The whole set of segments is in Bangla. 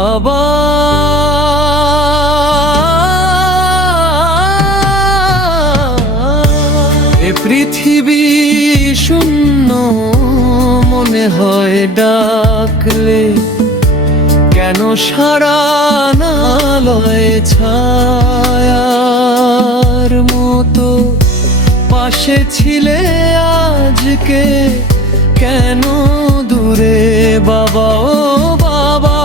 বাবা এ পৃথিবী শূন্য মনে হয় ডাকলে, কেন সারা না লয় ছায়ার মতো পাশে ছিলে আজকে, কেন দূরে বাবা ও বাবা,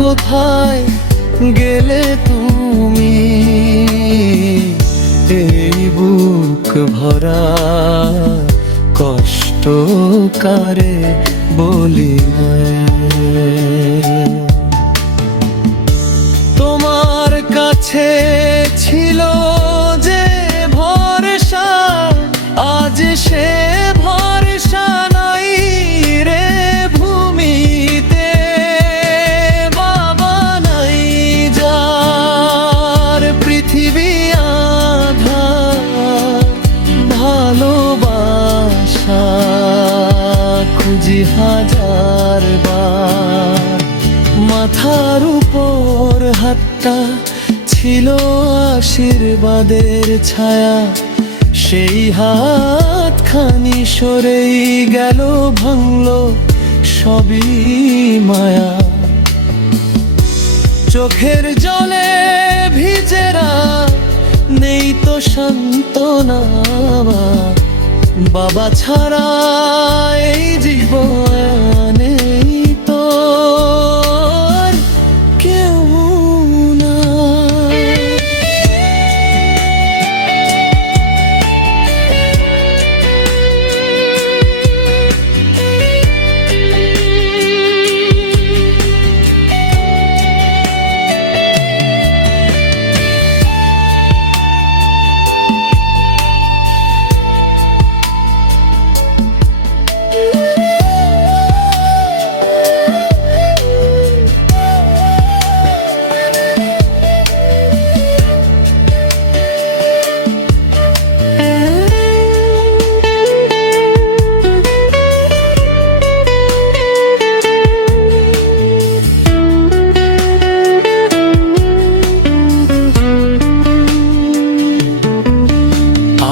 কোথায় গেলে তুমি? এই বুক ভরা কষ্ট কারে বলি, তোমার কাছে ছিল যে ভরসা, আজ সে ভরসা নাই রে ভূমিতে। বাবা নাই যার পৃথিবী আঁধার, ভালোবাসা খুঁজি হাজার বার। মাথার উপর হাতটা ছিল আশীর্বাদের ছায়া, সেই হাতখানি সরেই গেল, ভাঙলো সবই মায়া। চোখের জলে ভিজেরা নেই তো সান্ত্বনা, বাবা ছাড়া এই জীবনে তো আর কেউ না।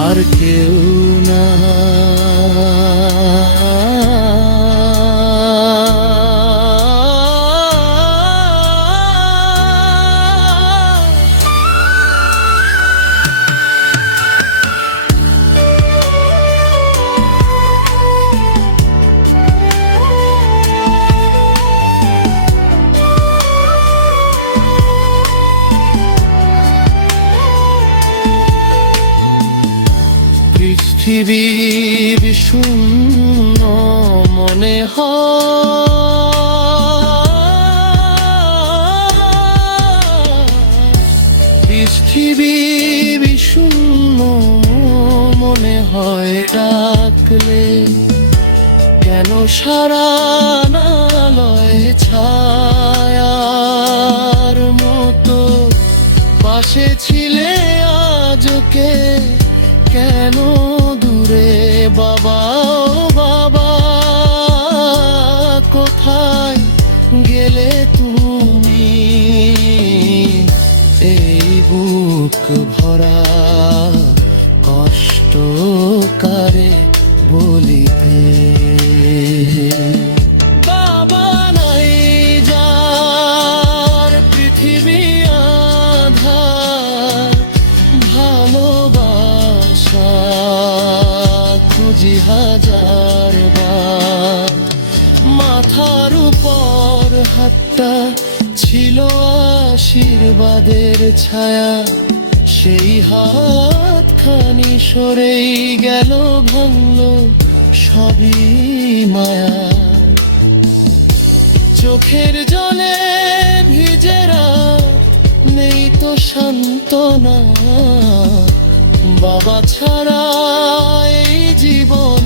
আর কেউ না, পৃথিবীর শূন্য মনে হয়, পৃথিবীর শূন্য মনে হয় ডাকলে, কেন সারা না লয় ছায়ার মতো পাশে ছিলে আজকে, কেন দূরে বাবা ও বাবা, কোথায় গেলে তুমি? এই বুক ভরা কষ্ট কারে বলিতে। বাবা নাই যার পৃথিবী আঁধার, ভালোবাসা খুঁজি হাজার বার। মাথার উপর হাতটা ছিল আশীর্বাদের ছায়া, সেই হাতখানি সরেই গেল, ভাঙলো সবই মায়া। চোখের জলে ভিজেরা নেই তো সান্ত্বনা, বাবা ছাড়া এই জীবন